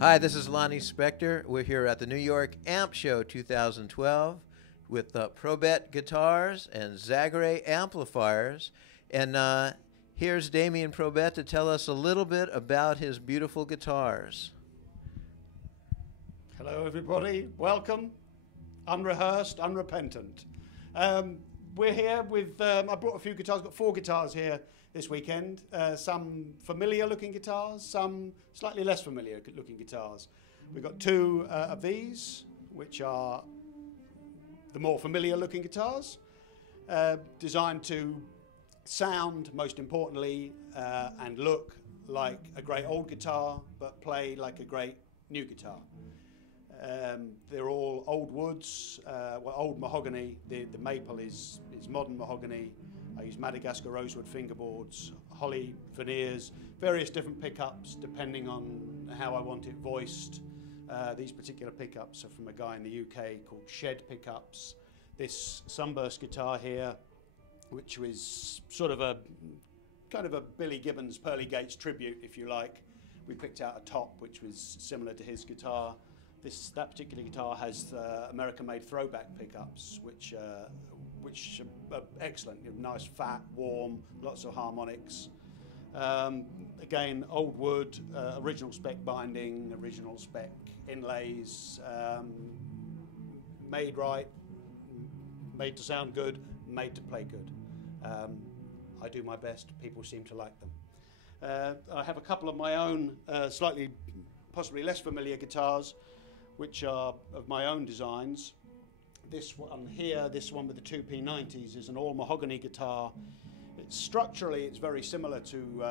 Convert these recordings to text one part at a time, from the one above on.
Hi, this is Lonnie Spector. We're here at the New York AMP Show 2012 with Probette guitars and Zagray amplifiers. And here's Damien Probette to tell us a little bit about his beautiful guitars. Hello everybody, welcome, unrehearsed, unrepentant. We're here with, I brought a few guitars, got 4 guitars here this weekend. Some familiar looking guitars, some slightly less familiar looking guitars. We've got 2 of these, which are the more familiar looking guitars, designed to sound, most importantly, and look like a great old guitar, but play like a great new guitar. They're all old woods, well, old mahogany. The maple is modern mahogany. I use Madagascar rosewood fingerboards, holly veneers, various different pickups depending on how I want it voiced. These particular pickups are from a guy in the UK called Shed Pickups. This Sunburst guitar here, which was sort of a kind of a Billy Gibbons Pearly Gates tribute, if you like. We picked out a top which was similar to his guitar. That particular guitar has American-made throwback pickups, which are excellent. Nice, fat, warm, lots of harmonics. Again, old wood, original spec binding, original spec inlays, made right, made to sound good, made to play good. I do my best. People seem to like them. I have a couple of my own, slightly, possibly less familiar guitars, which are of my own designs. This one here, this one with the 2 P90s, is an all mahogany guitar. Structurally, it's very similar to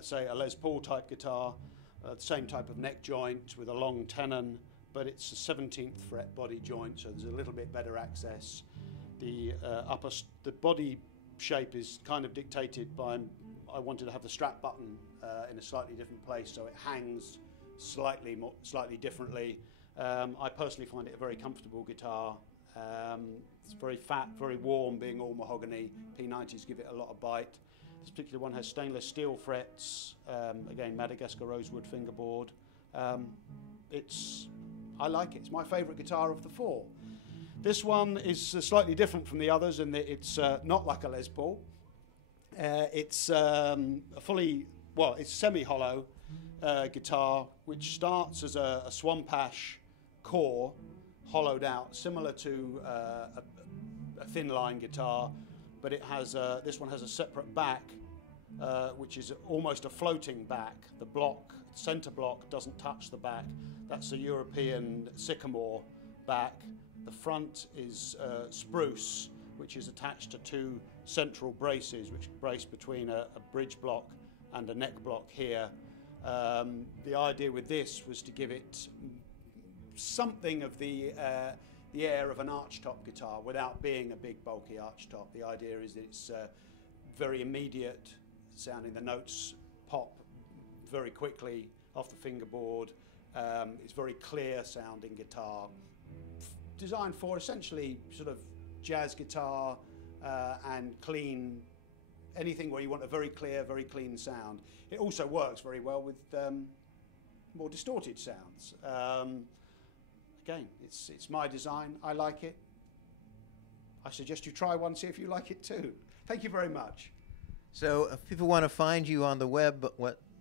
say, a Les Paul type guitar, the same type of neck joint with a long tenon, but it's a 17th fret body joint, so there's a little bit better access. The body shape is kind of dictated by, I wanted to have the strap button in a slightly different place, so it hangs slightly differently. I personally find it a very comfortable guitar. It's very fat, very warm, being all mahogany. P90s give it a lot of bite. This particular one has stainless steel frets, again Madagascar rosewood fingerboard. I like it. It's my favourite guitar of the 4. This one is slightly different from the others in that it's not like a Les Paul. It's it's semi-hollow guitar, which starts as a swamp ash core, hollowed out, similar to a thin line guitar, but it has this one has a separate back, which is almost a floating back. The center block doesn't touch the back. That's a European sycamore back. The front is spruce, which is attached to 2 central braces, which brace between a bridge block and a neck block here. The idea with this was to give it something of the air of an archtop guitar without being a big bulky archtop. The idea is that it's very immediate sounding. The notes pop very quickly off the fingerboard. It's very clear sounding guitar, designed for essentially sort of jazz guitar and clean, anything where you want a very clear, very clean sound. It also works very well with more distorted sounds. Again, it's my design. I like it. I suggest you try one, see if you like it too. Thank you very much. So if people want to find you on the web,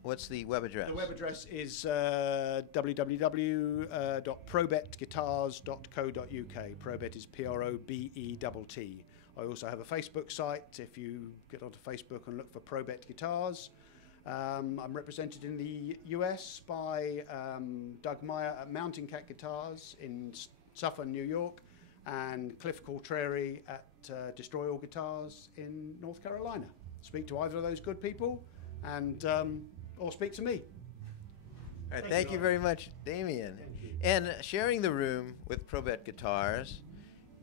what's the web address? The web address is www.probetteguitars.co.uk. Probette is Probett. I also have a Facebook site. If you get onto Facebook and look for Probette Guitars. I'm represented in the US by Doug Meyer at Mountain Cat Guitars in Suffern, New York, and Cliff Coltreri at Destroy All Guitars in North Carolina. Speak to either of those good people, and or speak to me. All right, thank you very much, Damien. And sharing the room with Probette Guitars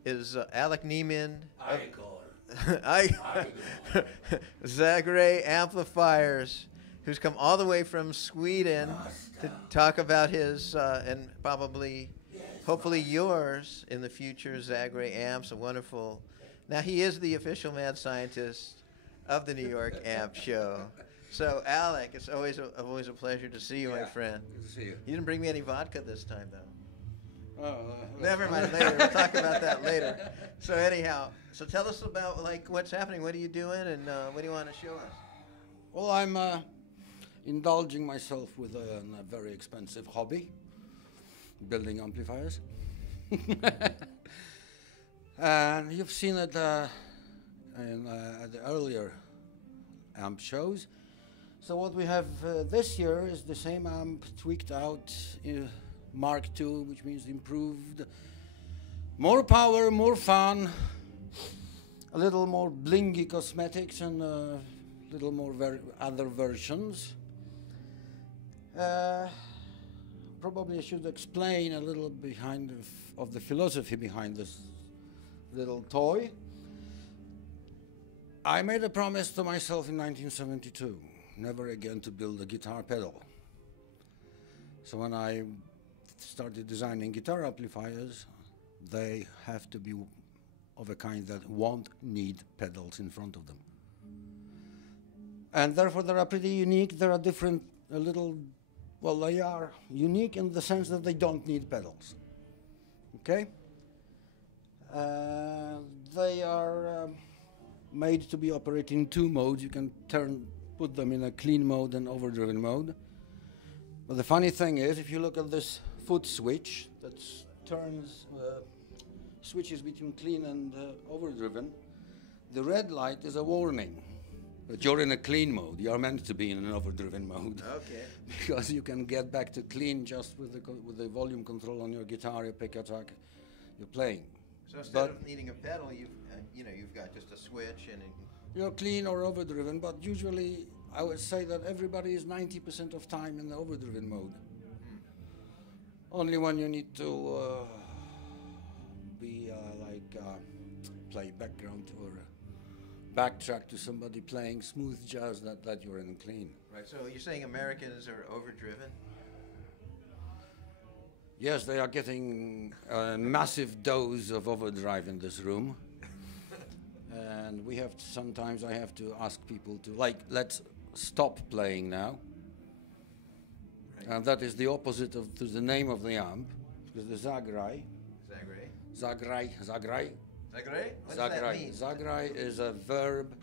is Alec Neimand. Zagray amplifiers, who's come all the way from Sweden to talk about his and probably, hopefully yours in the future, Zagray amps. A wonderful. Now he is the official mad scientist of the New York AMP show. So, Alec, it's always a pleasure to see you, my Yeah, friend. good to see you. You didn't bring me any vodka this time, though. Oh, Never mind. Later, we'll talk about that later. So, anyhow, so tell us about like what's happening. What are you doing, and what do you want to show us? Well, I'm indulging myself with a very expensive hobby, building amplifiers. And you've seen it in at the earlier amp shows. So what we have this year is the same amp tweaked out, Mark II, which means improved, more power, more fun, a little more blingy cosmetics, and a little more other versions. Probably I should explain a little behind of the philosophy behind this little toy. I made a promise to myself in 1972, never again to build a guitar pedal. So when I started designing guitar amplifiers, they have to be of a kind that won't need pedals in front of them. And therefore they are pretty unique. They are different, a little, well, they are unique in the sense that they don't need pedals. Okay? They are made to be operated in two modes. You can put them in a clean mode and overdriven mode. But the funny thing is, if you look at this foot switch that turns switches between clean and overdriven, the red light is a warning. But you're in a clean mode. You're meant to be in an overdriven mode. Okay. Because you can get back to clean just with the volume control on your guitar, your pick attack, you're playing. So instead of needing a pedal, you've got just a switch and. You're clean or overdriven, but usually I would say that everybody is 90% of time in the overdriven mode. Only when you need to play background or backtrack to somebody playing smooth jazz that you're in clean. Right. So you're saying Americans are overdriven? Yes, they are getting a massive dose of overdrive in this room. And sometimes I have to ask people to, let's stop playing now. Right. And that is the opposite to the name of the amp, because the Zagray. Zagray? Zagray? What does that mean? Zagray is a verb,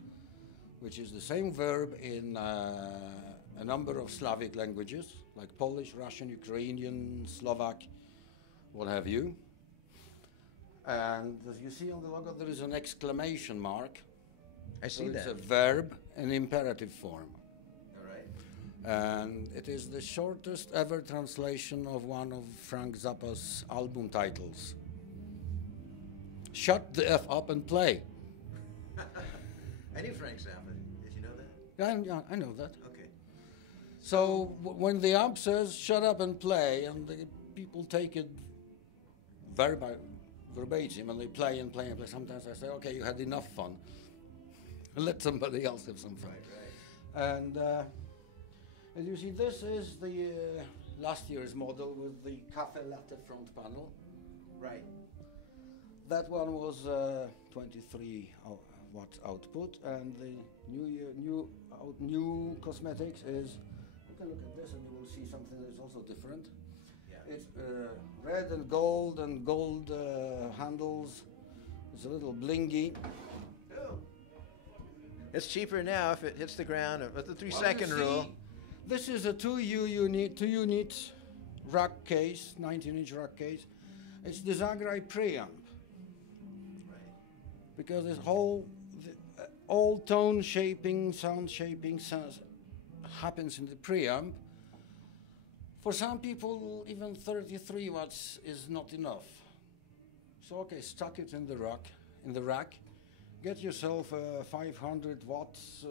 which is the same verb in a number of Slavic languages, like Polish, Russian, Ukrainian, Slovak, what have you. And as you see on the logo, there is an exclamation mark. I see that. It's a verb in imperative form. All right. And it is the shortest ever translation of one of Frank Zappa's album titles. Shut the F up and play. I knew Frank Zappa. Did you know that? Yeah, I know that. Okay. So when the amp says shut up and play, and the people take it verbatim, and they play and play and play, sometimes I say, okay, you had enough fun. Let somebody else have some fun. Right. And as you see, this is the last year's model with the cafe latte front panel. Right. That one was 23 watt output, and the new cosmetics is, you can look at this and you will see something that is also different. Yeah. It's red and gold handles. It's a little blingy. Oh. It's cheaper now if it hits the ground, with the 3-second rule. This is a 2-unit rack case, 19-inch rack case. It's the Zagray preamp. Because this all tone shaping, sound shaping happens in the preamp. For some people, even 33 watts is not enough. So okay, stuck it in the rack. Get yourself a 500 watts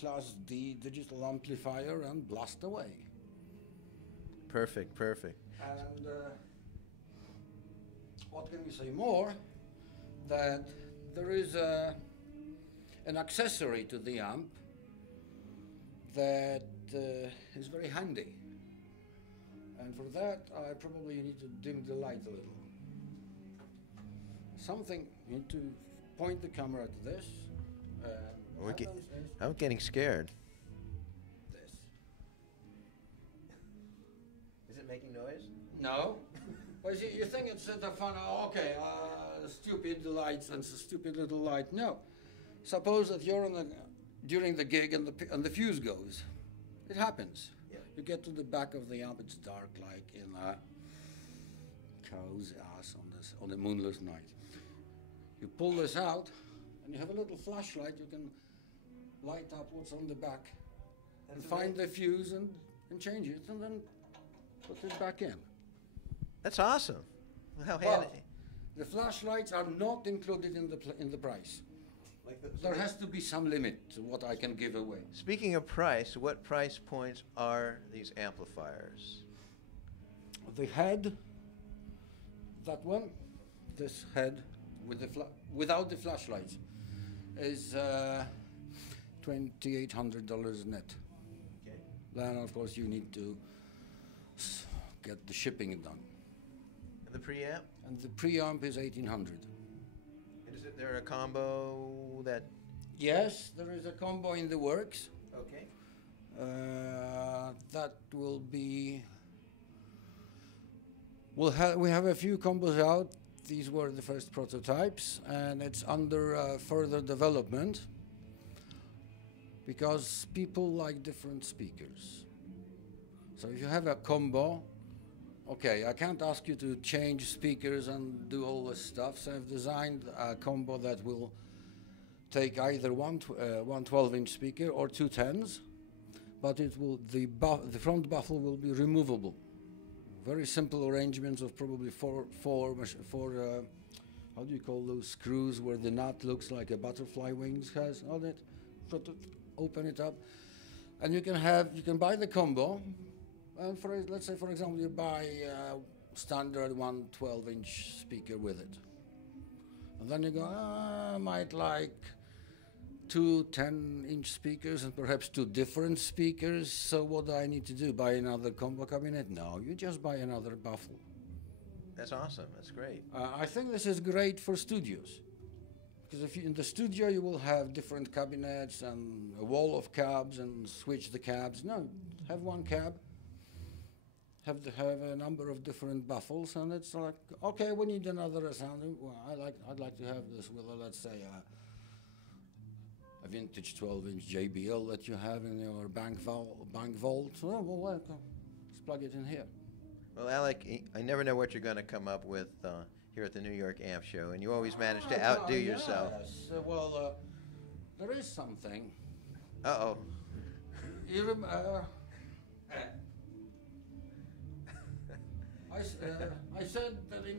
Class D digital amplifier and blast away. Perfect. And what can we say more? That there is an accessory to the amp that is very handy. And for that, I probably need to dim the light a little. You need to point the camera to this. I'm getting scared. it making noise? No. Well, you think it's the fun, stupid lights and stupid little light. No. Suppose that you're during the gig and the fuse goes. It happens. Yeah. You get to the back of the amp, it's dark like in a cow's ass on a moonless night. You pull this out and you have a little flashlight. You can light up what's on the back and find the fuse and change it and then put it back in. That's awesome. How Well, handy. the flashlights are not included in the price. There has to be some limit to what I can give away. Speaking of price, what price points are these amplifiers? The head, that one, this head with without the flashlights, is $2,800 net. Okay. Then of course you need to get the shipping done. And the preamp? And the preamp is $1,800. Is there a combo that? Yes, there is a combo in the works. Okay. That will be. We have a few combos out. These were the first prototypes, and it's under further development because people like different speakers. So if you have a combo, okay, I can't ask you to change speakers and do all this stuff. So I've designed a combo that will take either one 12-inch speaker or two 10s, but it will the front baffle will be removable. Very simple arrangements of probably four how do you call those screws where the nut looks like a butterfly wings has on it. Open it up, and you can buy the combo. And let's say, for example, you buy a standard 12-inch speaker with it. And then you go, I might like two 10-inch speakers and perhaps two different speakers. So what do I need to do? Buy another combo cabinet? No, you just buy another baffle. That's awesome. That's great. I think this is great for studios. Because if in the studio you will have different cabinets and a wall of cabs and switch the cabs. No, have one cab. Have a number of different baffles, and it's like, okay, we need another sound. Well, I'd like to have this with, let's say, a vintage 12-inch JBL that you have in your bank vault. Oh, well, let's plug it in here. Well, Alec, I never know what you're going to come up with here at the New York Amp Show, and you always manage to outdo yourself. Yes, there is something. Uh-oh. You I said that in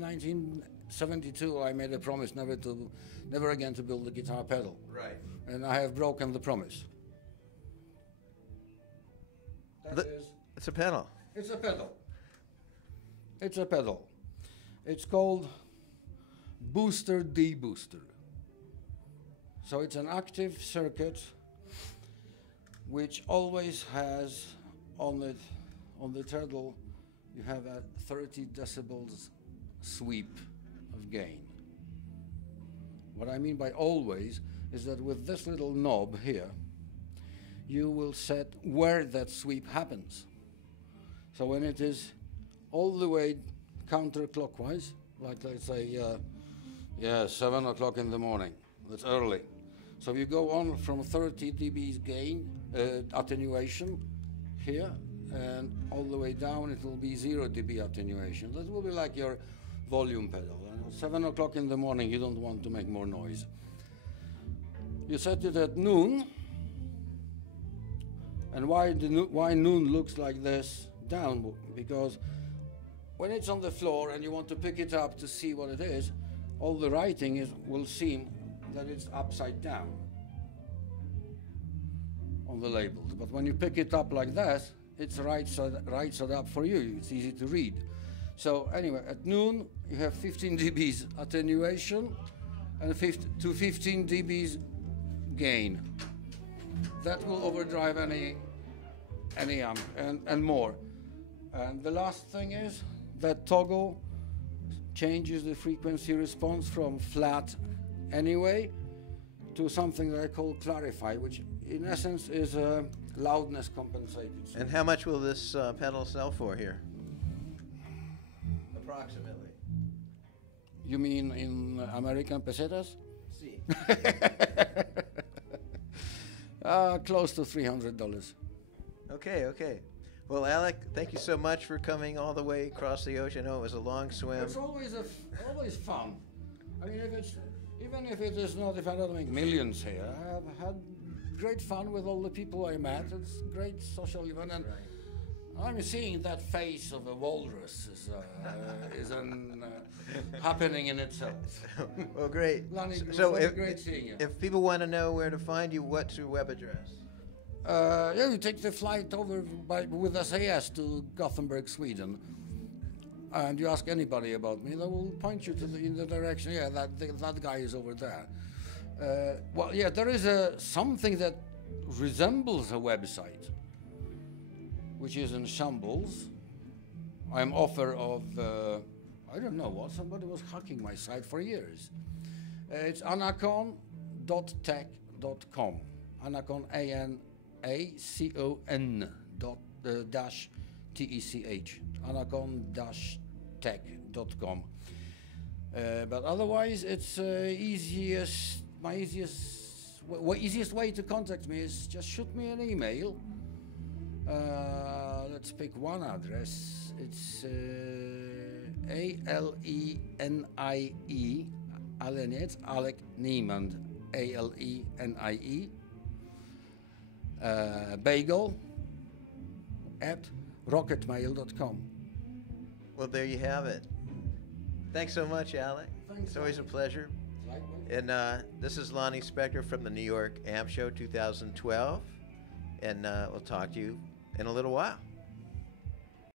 1972 I made a promise never again to build a guitar pedal. Right. And I have broken the promise. It's a pedal. It's a pedal. It's a pedal. It's called Booster D-Booster. So it's an active circuit which always has on the treadle, you have a 30 decibels sweep of gain. What I mean by always is that with this little knob here, you will set where that sweep happens. So when it is all the way counterclockwise, like let's say, 7 o'clock in the morning, that's early. So you go on from 30 dBs gain, attenuation here, and all the way down it will be 0 dB attenuation. That will be like your volume pedal. And 7 o'clock in the morning you don't want to make more noise. You set it at noon, and why noon looks like this down? Because when it's on the floor and you want to pick it up to see what it is, all the writing will seem that it's upside down on the labels. But when you pick it up like that, it's right side up for you. It's easy to read. So anyway, at noon you have 15 dBs attenuation and 15 dBs gain. That will overdrive any amp and more. And the last thing is that toggle changes the frequency response from flat anyway to something that I call clarify, which in essence is loudness compensated. So And how much will this pedal sell for here? Approximately. you mean in American pesetas? See. Close to $300. Okay, okay. Well, Alec, thank you so much for coming all the way across the ocean. I know it was a long swim. It's always always fun. I mean, even if it is not, if I don't make millions here, I have had great fun with all the people I met. It's great social event, and I'm seeing that face of a walrus is an happening in itself. Well, great. Lonnie, So it was great seeing you. if people want to know where to find you, what's your web address? Yeah, you take the flight over with SAS to Gothenburg, Sweden, and you ask anybody about me, they will point you to in the direction. Yeah, that guy is over there. Well, yeah, there is something that resembles a website, which is in shambles. I'm author of I don't know what, somebody was hacking my site for years. It's anacon.tech.com. Anacon, ANACON dash TECH. Anacon-tech.com. But otherwise, it's my easiest way to contact me is just shoot me an email. Let's pick one address. It's ALENIE, Alek Neimand, ALENIE, bagel at rocketmail.com. Well, there you have it. Thanks so much, Alec. Thanks, It's always a pleasure. Likewise. And this is Lonnie Spector from the New York AMP Show 2012. And we'll talk to you in a little while.